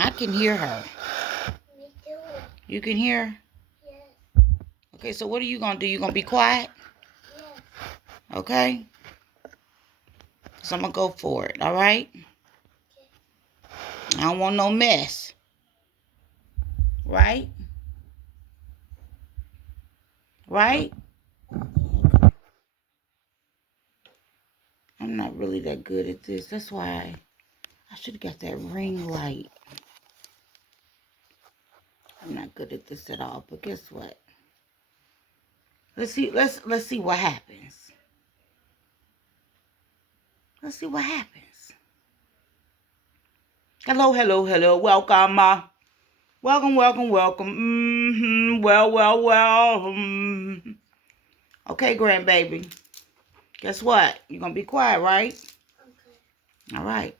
I can hear her. Me too. You can hear? Yes. Okay, so what are you going to do? You going to be quiet? Yes. Okay? So I'm going to go for it, all right? I don't want no mess. Right? Right? I'm not really that good at this. That's why I should have got that ring light. I'm not good at this at all, but guess what? Let's see what happens. Let's see what happens. Hello, hello, hello. Welcome. Welcome. Well. Okay, grandbaby. Guess what? You're going to be quiet, right? Okay. All right.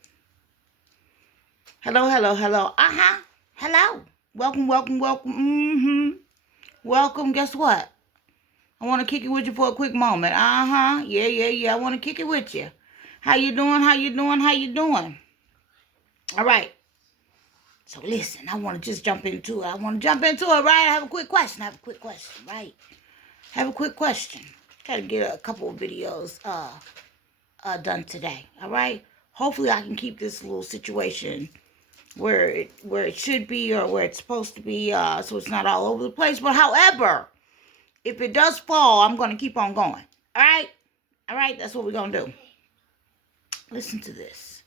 Hello. Uh-huh. Hello. Welcome. Welcome. Guess what? I want to kick it with you for a quick moment. Uh-huh. Yeah. I want to kick it with you. How you doing? All right. So listen, I want to just jump into it. Right? I have a quick question, right? Have a quick question. Got to get a couple of videos done today. All right. Hopefully, I can keep this little situation where it should be or where it's supposed to be, so it's not all over the place. But however, if it does fall, I'm going to keep on going. All right. That's what we're gonna do. Listen to this.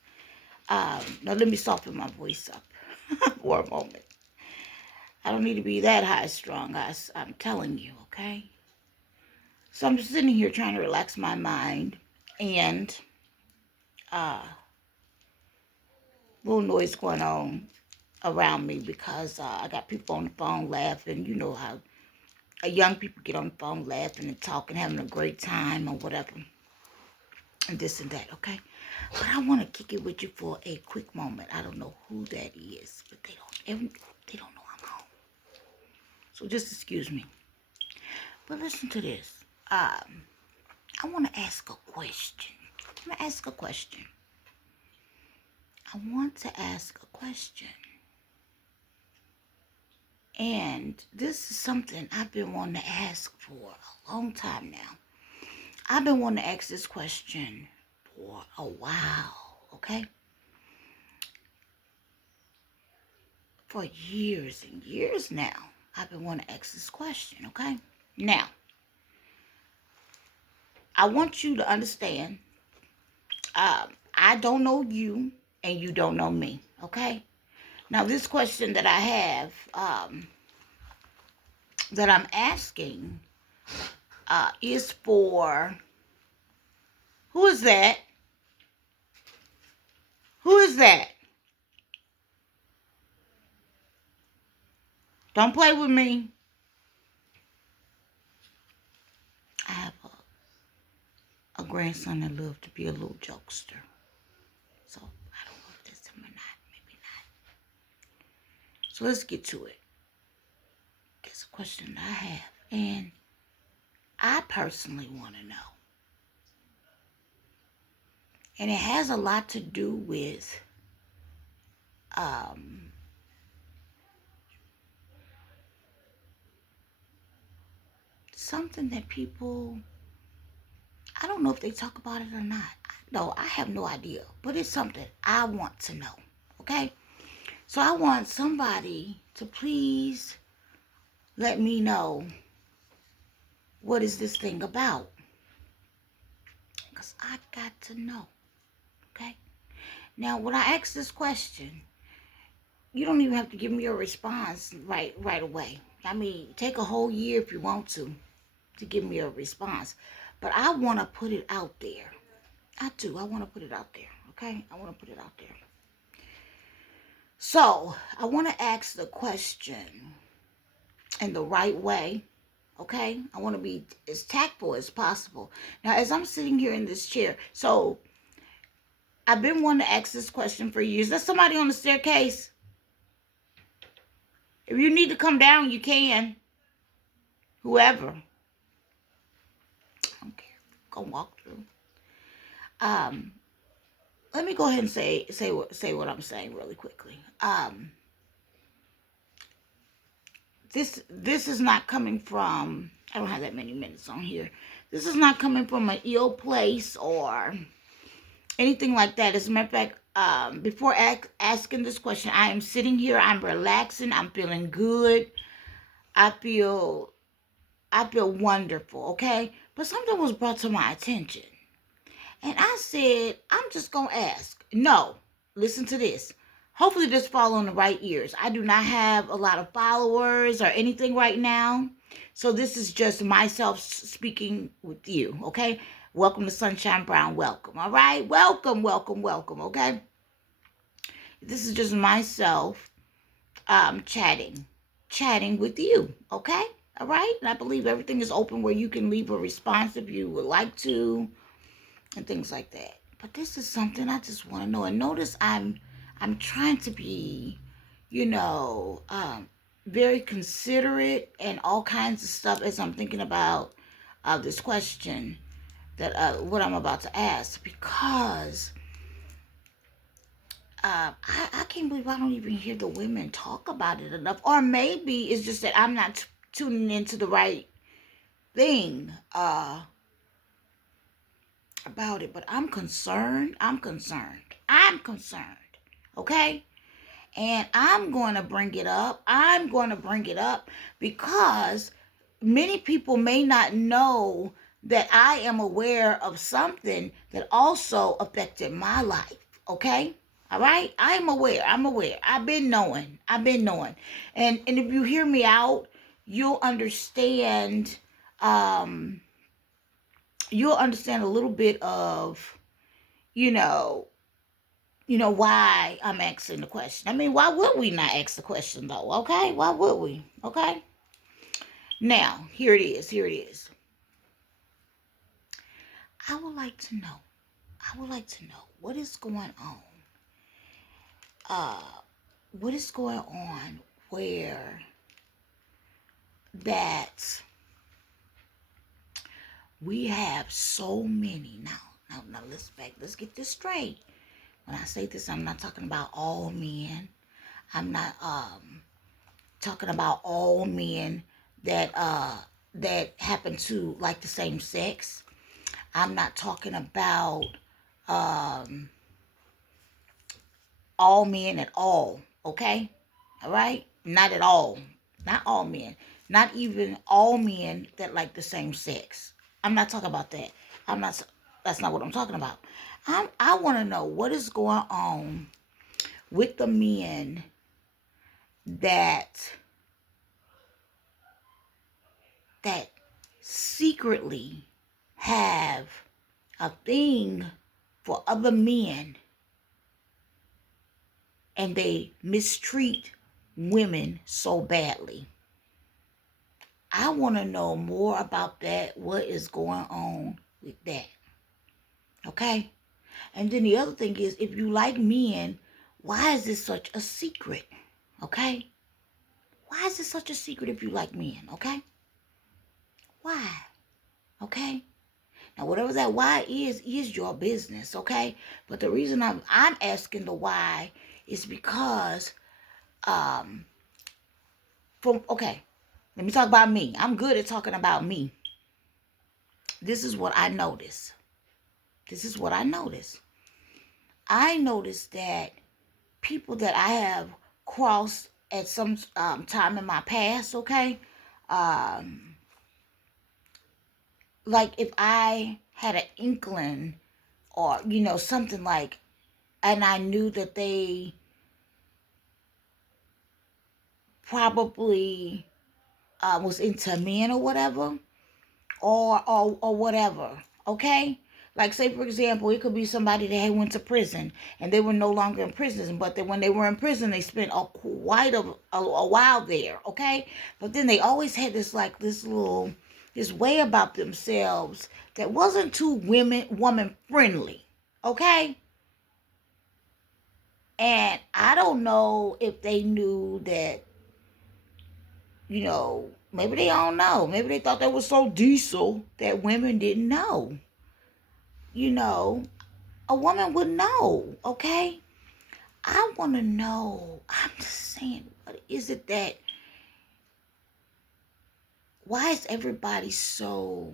Now let me soften my voice up for a moment. I don't need to be that high strung, guys. I'm telling you, okay? So I'm just sitting here trying to relax my mind, and little noise going on around me because I got people on the phone laughing. You know how young people get on the phone laughing and talking, having a great time or whatever, and this and that, okay? But I want to kick it with you for a quick moment. I don't know who that is, but they don't know I'm home. So just excuse me. But listen to this. I want to ask a question. And this is something I've been wanting to ask for a long time now. I've been wanting to ask this question for a while, okay? For years and years now, I've been wanting to ask this question, okay? Now, I want you to understand, I don't know you and you don't know me, okay? Now, this question that I have, that I'm asking, is for, who is that? Who is that? Don't play with me. I have a grandson that loves to be a little jokester. So, I don't know if that's him or not. Maybe not. So, let's get to it. It's a question that I have. And I personally want to know. And it has a lot to do with something that people, I don't know if they talk about it or not. No, I have no idea. But it's something I want to know. Okay? So I want somebody to please let me know, what is this thing about? Because I got to know. Okay? Now, when I ask this question, you don't even have to give me a response right away. I mean, take a whole year if you want to give me a response. But I want to put it out there. I do. I want to put it out there. Okay? I want to put it out there. So, I want to ask the question in the right way. Okay? I want to be as tactful as possible. Now, as I'm sitting here in this chair, so I've been wanting to ask this question for years. There's somebody on the staircase. If you need to come down, you can. Whoever. I don't care. Go walk through. Let me go ahead and say what I'm saying really quickly. this is not coming from, I don't have that many minutes on here. This is not coming from an ill place or anything like that. As a matter of fact, before asking this question, I am sitting here, I'm relaxing, I'm feeling good. I feel wonderful, okay? But something was brought to my attention. And I said, I'm just going to ask. No, listen to this. Hopefully this fall on the right ears. I do not have a lot of followers or anything right now. So this is just myself speaking with you, okay? Welcome to Sunshine Brown. Welcome, all right? Welcome, welcome, welcome, okay? This is just myself chatting with you, okay? All right? And I believe everything is open where you can leave a response if you would like to and things like that. But this is something I just want to know. And notice I'm trying to be, very considerate and all kinds of stuff as I'm thinking about this question that what I'm about to ask, because I can't believe I don't even hear the women talk about it enough. Or maybe it's just that I'm not tuning into the right thing about it. But I'm concerned. Okay? And I'm going to bring it up. Because many people may not know that I am aware of something that also affected my life. Okay? All right? I'm aware. I've been knowing. And if you hear me out, you'll understand a little bit of, why I'm asking the question. I mean, why would we not ask the question though? Okay? Why would we? Okay? Now, here it is. I would like to know what is going on. What is going on where that we have so many now let's get this straight. When I say this, I'm not talking about all men. I'm not talking about all men that happen to like the same sex. I'm not talking about all men at all, okay? All right? Not at all. Not all men. Not even all men that like the same sex. I'm not talking about that. That's not what I'm talking about. I want to know what is going on with the men that secretly have a thing for other men and they mistreat women so badly. I want to know more about that. What is going on with that? Okay? And then the other thing is, if you like men, why is this such a secret? Okay? Why is it such a secret if you like men? Okay? Why? Okay? Now, whatever that why is your business, okay? But the reason I'm asking the why is because, okay, let me talk about me. I'm good at talking about me. This is what I notice. I noticed that people that I have crossed at some time in my past, okay, like if I had an inkling or, something like, and I knew that they probably was into men or whatever, or whatever, okay? Like, say, for example, it could be somebody that had went to prison and they were no longer in prison, but when they were in prison, they spent quite a while there, okay? But then they always had this way about themselves that wasn't too woman friendly, okay? And I don't know if they knew that, maybe they don't know. Maybe they thought that was so diesel that women didn't know. A woman would know, okay? I want to know. I'm just saying, what is it that why is everybody so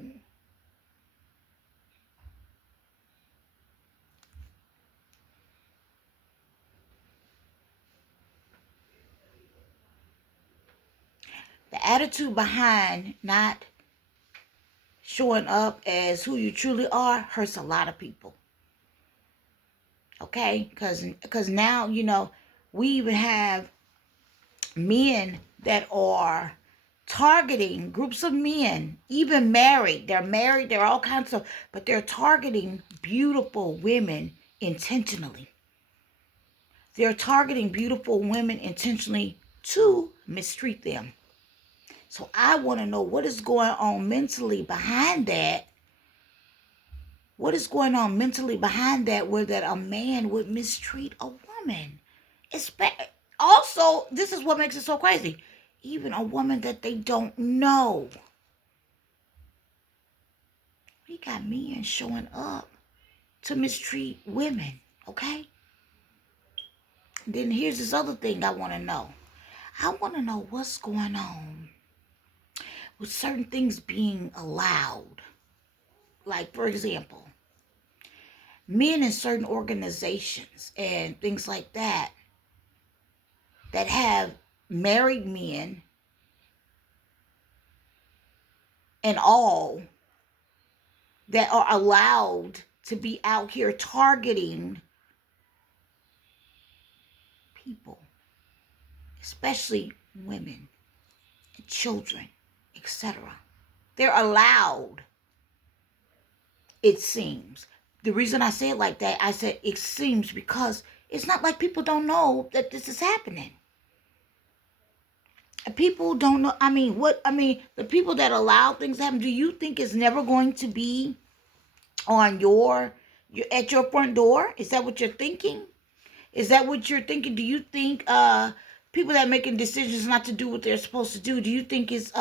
the attitude behind not showing up as who you truly are hurts a lot of people. Okay? Because now, we even have men that are targeting groups of men, even married. They're married, they're all kinds of, but they're targeting beautiful women intentionally. They're targeting beautiful women intentionally to mistreat them. So I want to know what is going on mentally behind that. What is going on mentally behind that where that a man would mistreat a woman? Also, this is what makes it so crazy. Even a woman that they don't know. We got men showing up to mistreat women, okay? Then here's this other thing I want to know. I want to know what's going on with certain things being allowed. Like, for example, men in certain organizations and things like that have married men and all that are allowed to be out here targeting people, especially women and children, etc. They're allowed, it seems. The reason I say it like that, I said it seems because it's not like people don't know that this is happening. People don't know. The people that allow things to happen, do you think it's never going to be on at your front door? Is that what you're thinking? Is that what you're thinking? Do you think people that are making decisions not to do what they're supposed to do you think it's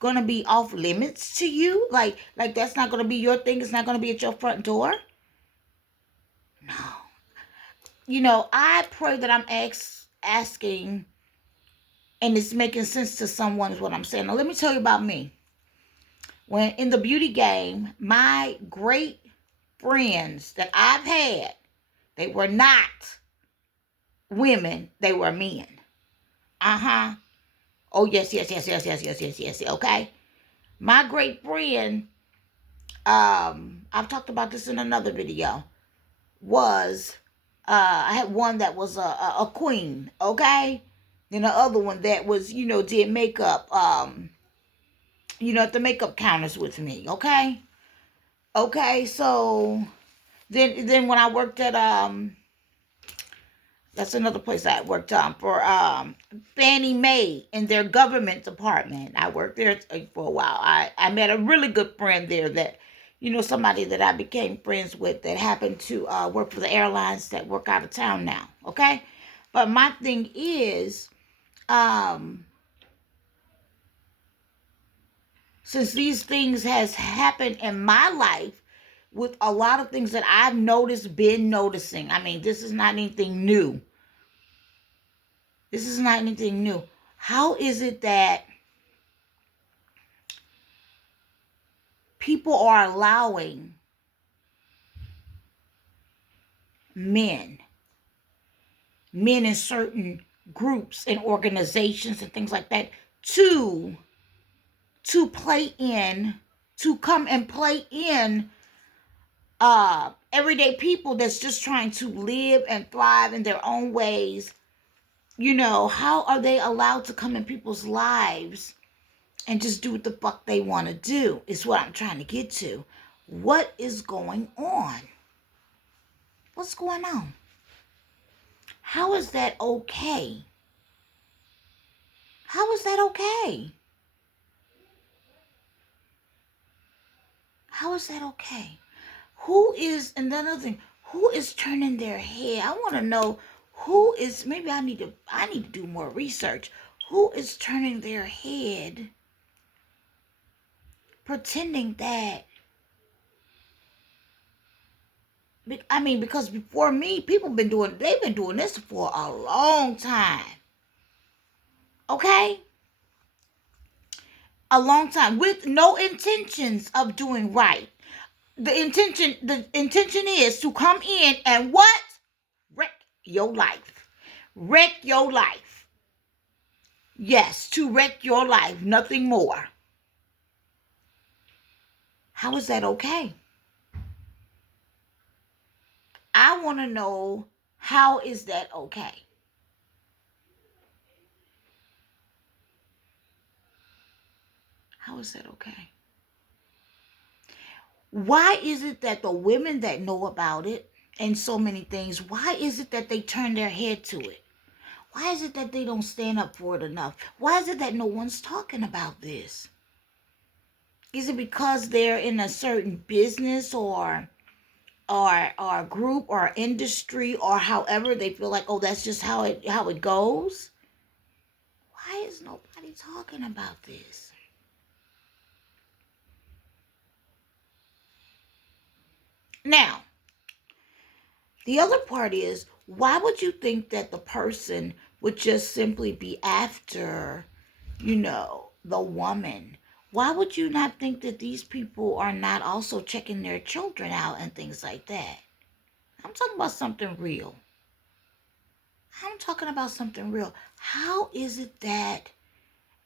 gonna be off limits to you? Like that's not gonna be your thing, it's not gonna be at your front door? No. I pray that I'm asking and it's making sense to someone is what I'm saying. Now let me tell you about me. When in the beauty game, my great friends that I've had, they were not women, they were men. Oh, yes. Okay. My great friend, I've talked about this in another video, was, I had one that was a queen, okay? Then the other one that was, did makeup, at the makeup counters with me, okay? Okay, so then when I worked at, that's another place I worked for Fannie Mae in their government department. I worked there for a while. I met a really good friend there that, somebody that I became friends with that happened to work for the airlines that work out of town now. Okay? But my thing is, since these things has happened in my life, with a lot of things that I've been noticing. I mean, this is not anything new. This is not anything new. How is it that people are allowing men in certain groups and organizations and things like that to come and play in everyday people that's just trying to live and thrive in their own ways? How are they allowed to come in people's lives and just do what the fuck they want to do is what I'm trying to get to. What is going on? What's going on? How is that okay? How is that okay? How is that okay? And another thing, who is turning their head? I want to know who is, maybe I need to do more research. Who is turning their head pretending that, because before me, they've been doing this for a long time. Okay? a long time with no intentions of doing right. The intention is to come in and what? Wreck your life. Wreck your life. Yes, to wreck your life, nothing more. How is that okay? I want to know, how is that okay? How is that okay? Why is it that the women that know about it and so many things, why is it that they turn their head to it? Why is it that they don't stand up for it enough? Why is it that no one's talking about this? Is it because they're in a certain business or group or industry or however they feel like, oh, that's just how it goes? Why is nobody talking about this? Now, the other part is, why would you think that the person would just simply be after, the woman? Why would you not think that these people are not also checking their children out and things like that? I'm talking about something real. I'm talking about something real. How is it that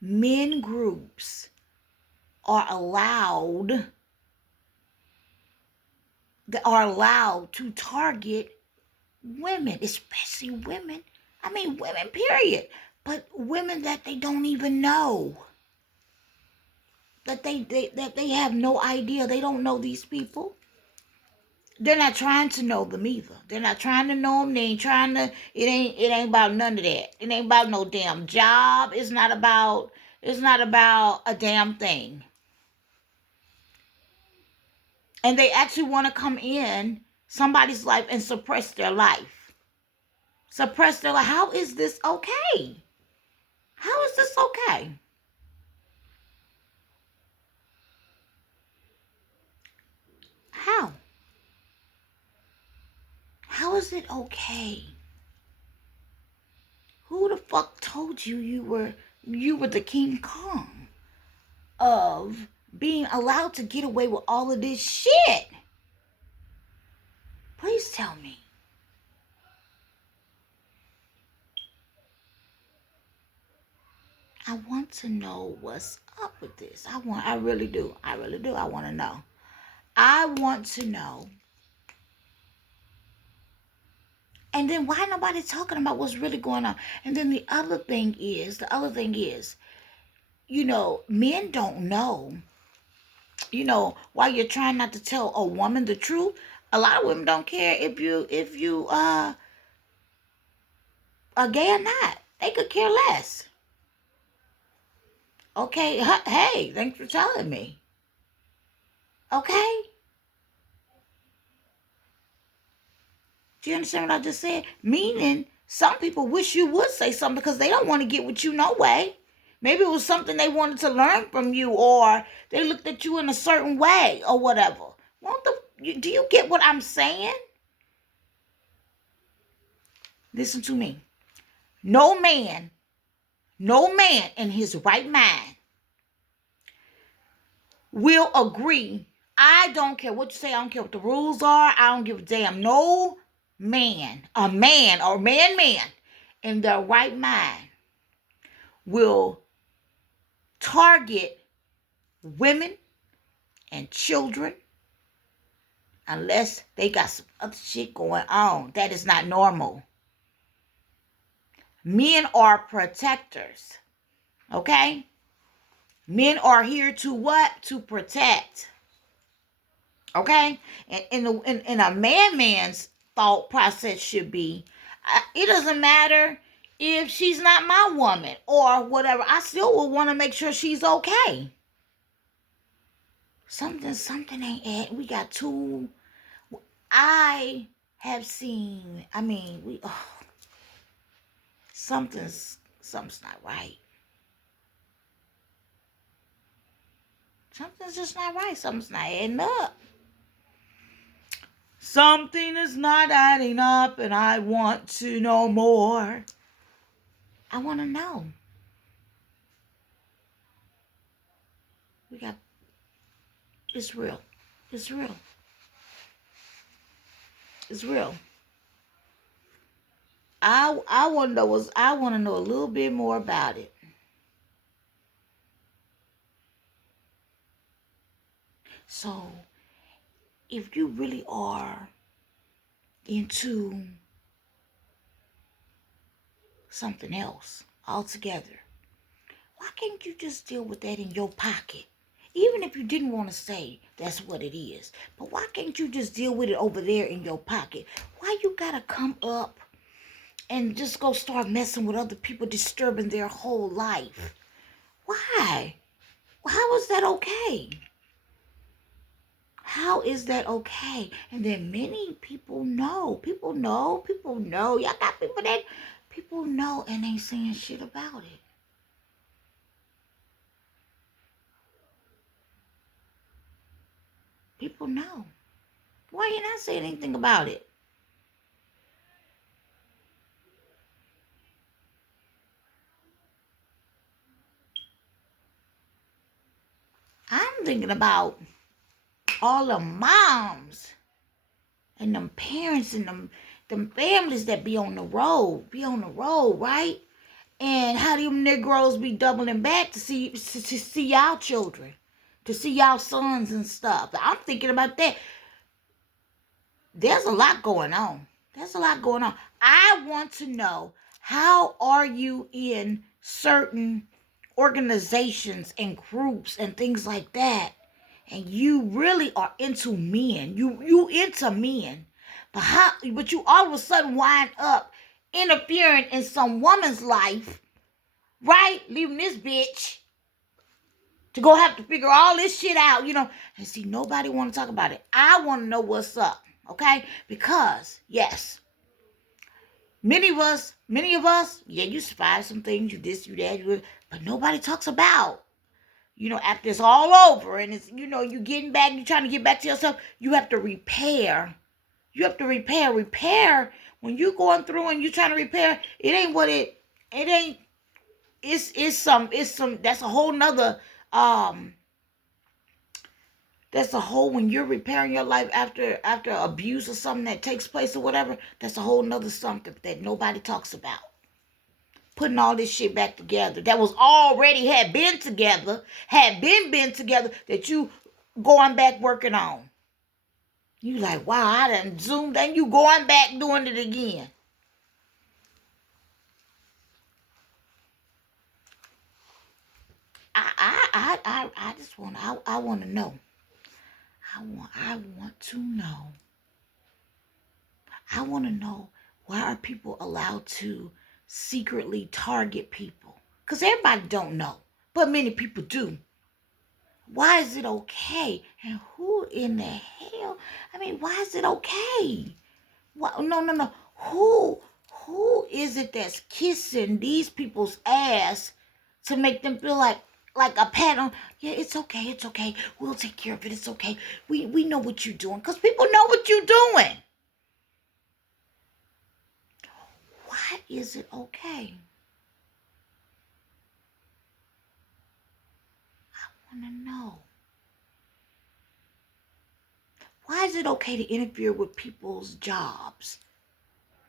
men groups are allowed to target women, especially women? I mean, women, period. But women that they don't even know. That they have no idea. They don't know these people. They're not trying to know them either. They're not trying to know them. They ain't trying to. It ain't about none of that. It ain't about no damn job. It's not about a damn thing. And they actually want to come in somebody's life and suppress their life. Suppress their life. How is this okay? How is this okay? How? How is it okay? Who the fuck told you you were the King Kong of being allowed to get away with all of this shit? Please tell me. I want to know what's up with this. I really do. I really do. I want to know. I want to know. And then why nobody talking about what's really going on? And then the other thing is, men don't know. While you're trying not to tell a woman the truth, a lot of women don't care if you are gay or not. They could care less. Okay, hey, thanks for telling me. Okay? Do you understand what I just said? Meaning, some people wish you would say something because they don't want to get with you no way. Maybe it was something they wanted to learn from you, or they looked at you in a certain way, or whatever. Do you get what I'm saying? Listen to me. No man in his right mind will agree. I don't care what you say. I don't care what the rules are. I don't give a damn. No man, a man or man in their right mind will target women and children unless they got some other shit going on. That is not normal. Men are protectors. Okay? Men are here to what? To protect. Okay? And in a man's thought process should be, it doesn't matter if she's not my woman or whatever. I still will want to make sure she's okay. Something ain't. We got two. I have seen. I mean, something's not right. Something's just not right. Something's not adding up. Something is not adding up, and I want to know more. I want to know. It's real. It's real. It's real. I want to know a little bit more about it. So if you really are into something else altogether, why can't you just deal with that in your pocket? Even if you didn't want to say that's what it is. But why can't you just deal with it over there in your pocket? Why you gotta come up and just go start messing with other people, disturbing their whole life? Why? How is that okay? How is that okay? And then many people know. People know. People know. Y'all got people that people know and ain't saying shit about it. People know. Why you not saying anything about it? I'm thinking about all the moms and them parents and them families that be on the road, right? And how them Negroes be doubling back to see y'all children, to see y'all sons and stuff. I'm thinking about that. There's a lot going on. There's a lot going on. I want to know, how are you in certain organizations and groups and things like that, and you really are into men. You into men. But you all of a sudden wind up interfering in some woman's life, right? Leaving this bitch to go have to figure all this shit out, and see, nobody want to talk about it. I want to know what's up, okay? Because, yes, many of us, yeah, you survived some things, you this, you that, but nobody talks about, after it's all over and it's, you getting back, you trying to get back to yourself, you have to repair. You have to repair. When you going through and you trying to repair, it ain't what it ain't. It's some. That's a whole nother. That's a whole, when you're repairing your life after abuse or something that takes place or whatever. That's a whole nother something that nobody talks about. Putting all this shit back together that was already had been together that you going back working on. You like, wow, I done zoomed and you going back doing it again. I just want to know. I want to know. I want to know, why are people allowed to secretly target people? Because everybody don't know, but many people do. Why is it okay? And who in the hell? I mean, why is it okay? What? No. Who is it that's kissing these people's ass to make them feel like a pat on? Yeah, it's okay. We'll take care of it. It's okay. We know what you're doing, because people know what you're doing. Why is it okay? I want to know. Why is it okay to interfere with people's jobs?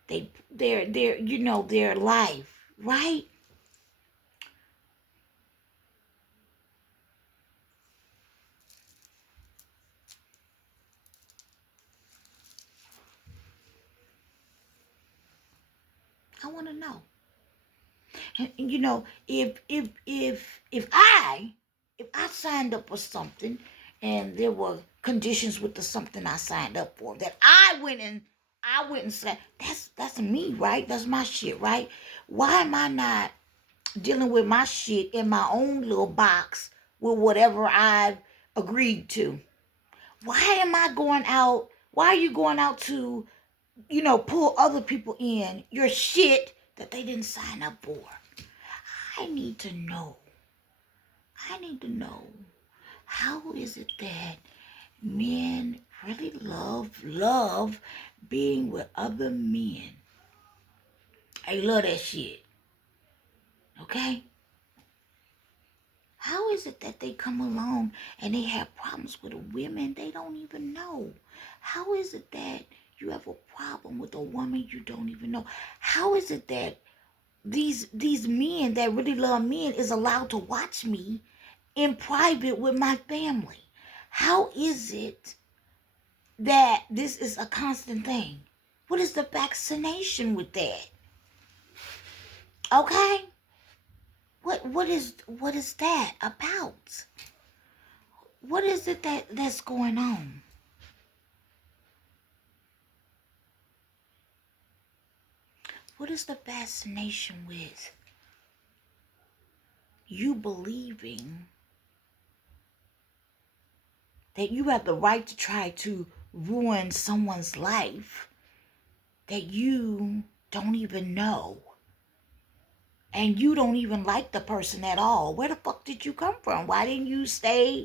Their life, right? I want to know. And if I signed up for something and there were conditions with the something I signed up for that I went and said, that's me, right? That's my shit, right? Why am I not dealing with my shit in my own little box with whatever I've agreed to? Why am I going out? Why are you going out to, pull other people in your shit that they didn't sign up for? I need to know. How is it that men really love being with other men? I love that shit. Okay? How is it that they come along and they have problems with the women they don't even know? How is it that you have a problem with a woman you don't even know? How is it that these men that really love men is allowed to watch me in private with my family? How is it that this is a constant thing? What is the vaccination with that? Okay? What is that about? What is it that's going on? What is the fascination with you believing that you have the right to try to ruin someone's life that you don't even know? And you don't even like the person at all. Where the fuck did you come from? Why didn't you stay